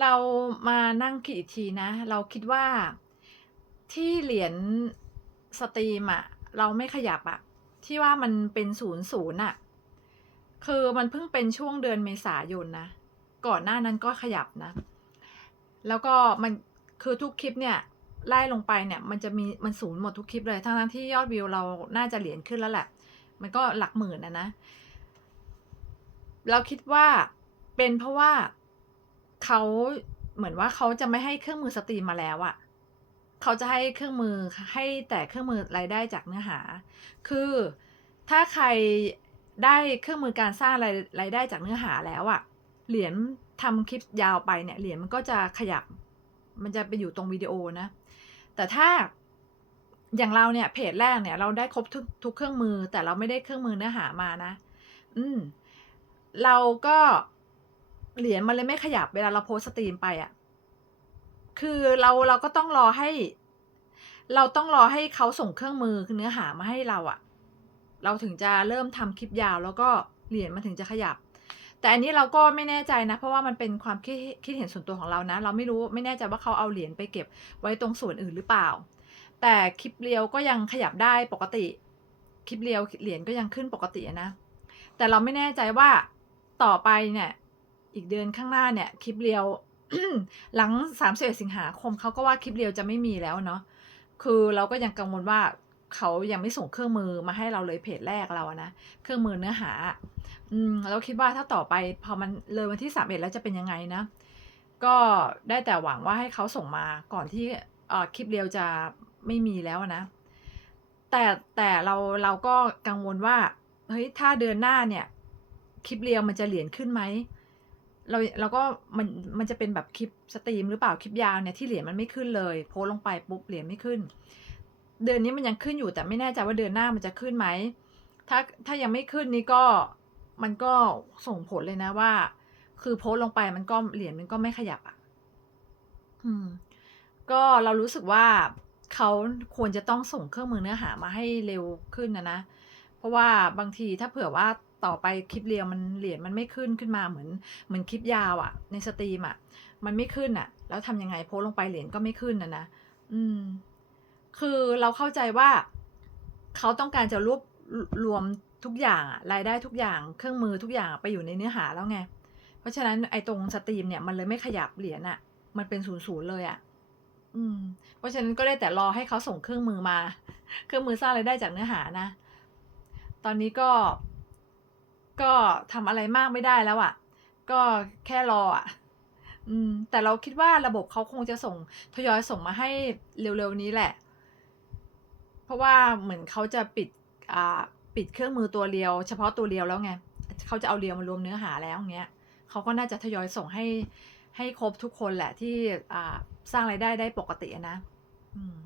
เรามานั่งคิดอีกทีนะ เราคิดว่าที่เหรียญสตรีมอะเราไม่ขยับอะที่ว่ามันเป็นศูนย์ศูนย์อะคือมันเพิ่งเป็นช่วงเดือนเมษายนนะ ก่อนหน้านั้นก็ขยับนะ แล้วก็มันคือทุกคลิปเนี่ยไล่ลงไปเนี่ยมันจะมีมันศูนย์หมดทุกคลิปเลย ทั้งนั้นที่ยอดวิวเราน่าจะเหรียญขึ้นแล้วแหละ มันก็หลักหมื่นนะนะ เราคิดว่าเป็นเพราะว่า เขาเหมือนว่าเขาจะไม่ให้เครื่องมือสตรีมมาแล้วอะเขาจะให้เครื่องมือให้แต่เครื่องมือรายได้จากเนื้อหา คือถ้าใครได้เครื่องมือการสร้างรายรายได้จากเนื้อหาแล้วอะเหรียญทำคลิปยาวไปเนี่ยเหรียญมันก็จะขยับ มันจะไปอยู่ตรงวิดีโอนะ แต่ถ้าอย่างเราเนี่ยเพจแรกเนี่ยเราได้ครบทุกทุกเครื่องมือ แต่เราไม่ได้เครื่องมือเนื้อหามานะ อืม เราก็ เหรียญมันเลยไม่ขยับเวลาเราโพสต์สตรีมไปอะ่ะ คือเราเราก็ต้องรอให้ เราต้องรอให้เขาส่งเครื่องมือคือเนื้อหามาให้เราอะ่ะ เราถึงจะเริ่มทำคลิปยาว แล้วก็เหรียญมันถึงจะขยับ แต่อันนี้เราก็ไม่แน่ใจนะ เพราะว่ามันเป็นความคิดคิดเห็นส่วนตัวของเรานะ เราไม่รู้ไม่แน่ใจว่าเขาเอาเหรียญไปเก็บไว้ตรงส่วนอื่นหรือเปล่า แต่คลิปเรียวก็ยังขยับได้ปกติ คลิปเรียวเหรียญก็ยังขึ้นปกตินะ แต่เราไม่แน่ใจว่าต่อไปเนี่ย อีกเดือนข้างหน้าเนี่ยคลิปเรียวหลังสามสิบสิงหาคมเขาก็ว่าคลิปเรียวจะไม่มีแล้วเนาะคือเราก็ยังกังวลว่าเขายังไม่ส่งเครื่องมือมาให้เราเลยเพจแรกเราอะนะเครื่องมือเนื้อหา อืมเราคิดว่าถ้าต่อไปพอมันเลยวันที่สามเอ็ดแล้วจะเป็นยังไงนะ ก็ได้แต่หวังว่าให้เขาส่งมาก่อนที่เอ่อคลิปเรียวจะไม่มีแล้วนะ แต่แต่เราเราก็กังวลว่าเฮ้ยถ้าเดือนหน้าเนี่ย คลิปเรียวมันจะเหรียญขึ้นไหม เราเราก็มันมันจะเป็นแบบคลิปสตรีมหรือเปล่าคลิปยาวเนี่ยที่เหรียญมันไม่ขึ้นเลย โพสลงไปปุ๊บเหรียญไม่ขึ้น เดือนนี้มันยังขึ้นอยู่แต่ไม่แน่ใจว่าเดือนหน้ามันจะขึ้นไหมถ้าถ้ายังไม่ขึ้นนี่ก็มันก็ส่งผลเลยนะว่า คือโพสลงไปมันก็เหรียญมันก็ไม่ขยับอะอืม ก็เรารู้สึกว่าเขาควรจะต้องส่งเครื่องมือเนื้อหามาให้เร็วขึ้นนะนะ เพราะว่าบางทีถ้าเผื่อว่า ต่อไปคลิปเรียวมันเหรียญมันไม่ขึ้นขึ้นมาเหมือนเหมือนคลิปยาวอะ่ะ ในสตรีมอะ่ะ มันไม่ขึ้นอะ่ะ แล้วทำยังไงโพสลงไปเหรียญก็ไม่ขึ้นนะนะอืม คือเราเข้าใจว่าเขาต้องการจะรวบรวมทุกอย่างรายได้ทุกอย่างเครื่องมือทุกอย่างไปอยู่ในเนื้อหาแล้วไง เพราะฉะนั้นไอ้ตรงสตรีมเนี่ยมันเลยไม่ขยับเหรียญอะมันเป็นศูนย์ศูนย์เลยอะอืม เพราะฉะนั้นก็ได้แต่รอให้เขาส่งเครื่องมือมา เครื่องมือสร้างรายได้จากเนื้อหานะ ตอนนี้ก็ ก็ทำอะไรมากไม่ได้แล้วอะ่ะ ก็แค่รออะ่ะอืมแต่เราคิดว่าระบบเขาคงจะส่งทยอยส่งมาให้เร็วๆนี้แหละ เพราะว่าเหมือนเขาจะปิดอ่าปิดเครื่องมือตัวเรียว เฉพาะตัวเรียวแล้วไงเขาจะเอาเรียวมารวมเนื้อหาแล้วอย่างเงี้ยเขาก็น่าจะทยอยส่งให้ให้ครบทุกคนแหละที่อ่าสร้างรายได้ได้ปกตินะ อืม